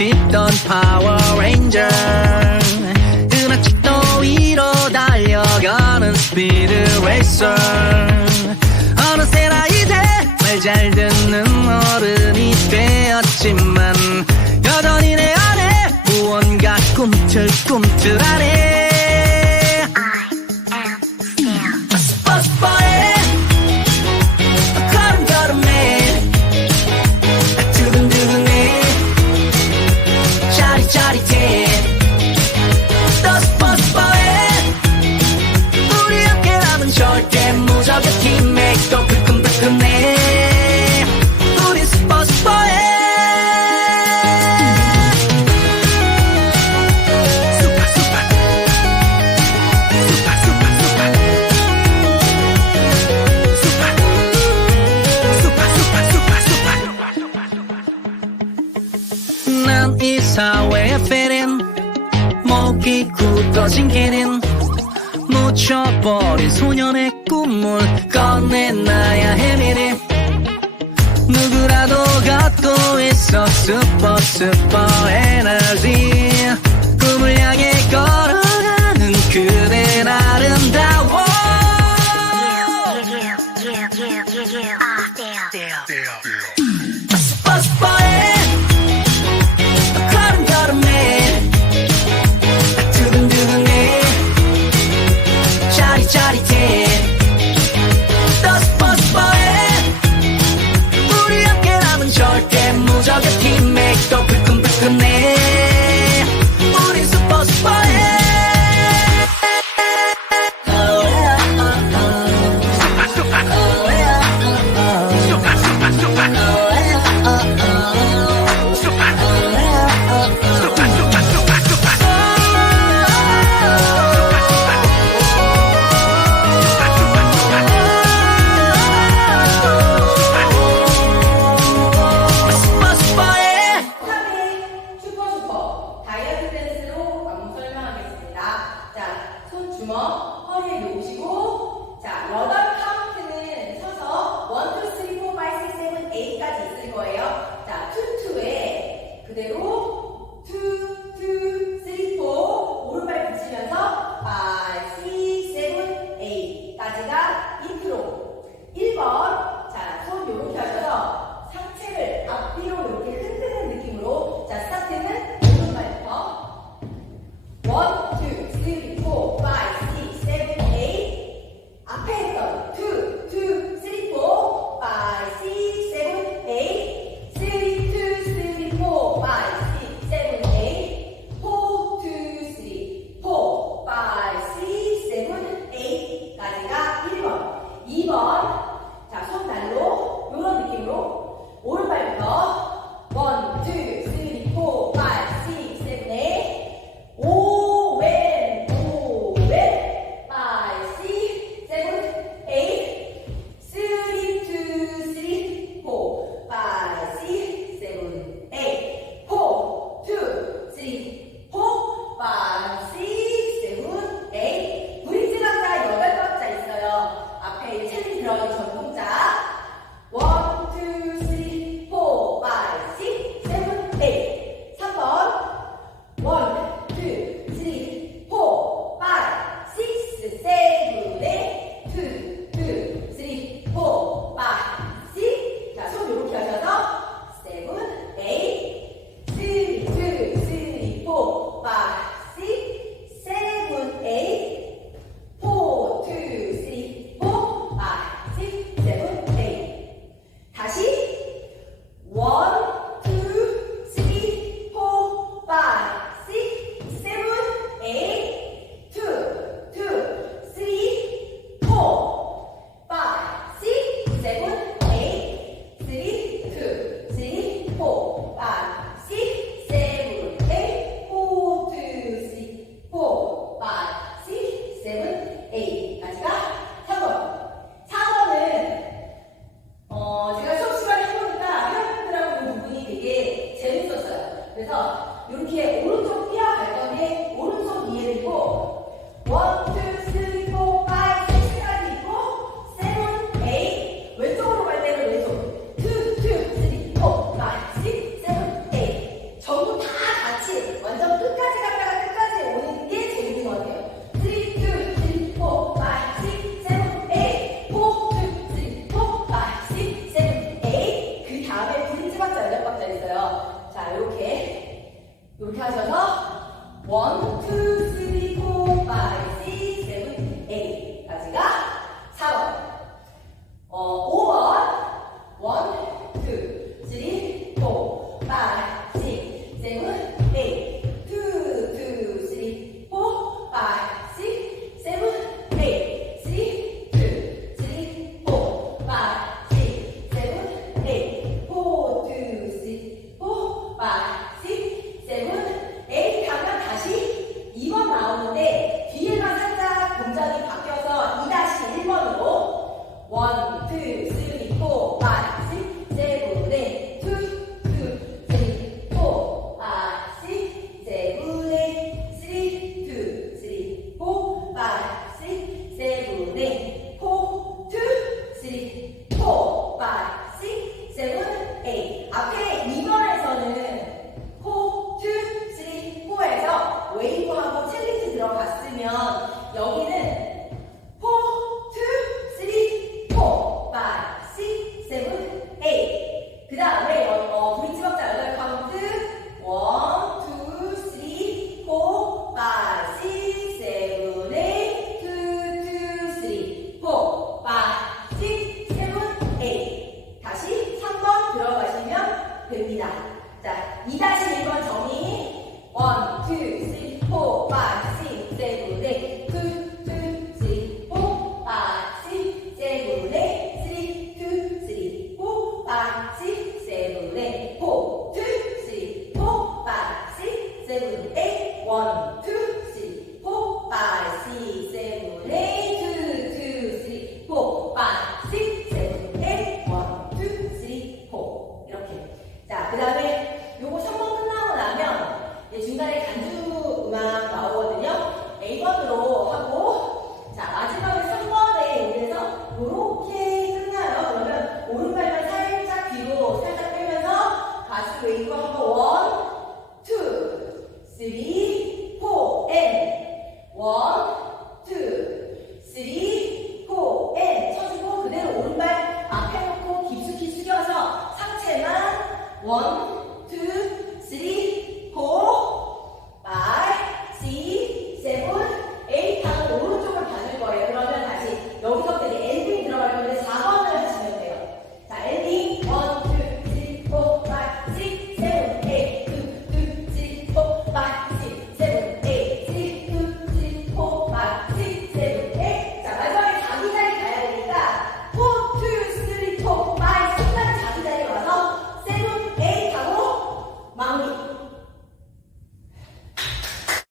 싶던 파워레인저 은하측도 위로 달려가는 스피드 레이서. 어느새 나 이제 말 잘 듣는 어른이 되었지만 여전히 내 안에 무언가 꿈틀꿈틀하네 사회의 페린 목이 굳어진 개는 묻혀버린 소년의 꿈을 꺼내놔야 해 미리 누구라도 갖고 있어 슈퍼 슈퍼 에너지 꿈을 향해 걸어가는 그댄 아름다워 스포스포에 걸음걸음해 I'll just keep 그 다음에 어, 브릿지박자 연결 카운트. 1, 2, 3, 4, 5, 6, 7, 8 2, 2, 3, 4, 5, 6, 7, 8 다시 3번 들어가시면 됩니다. 자, 2-1번 정의. 1, 2, 3, 4, 5, 6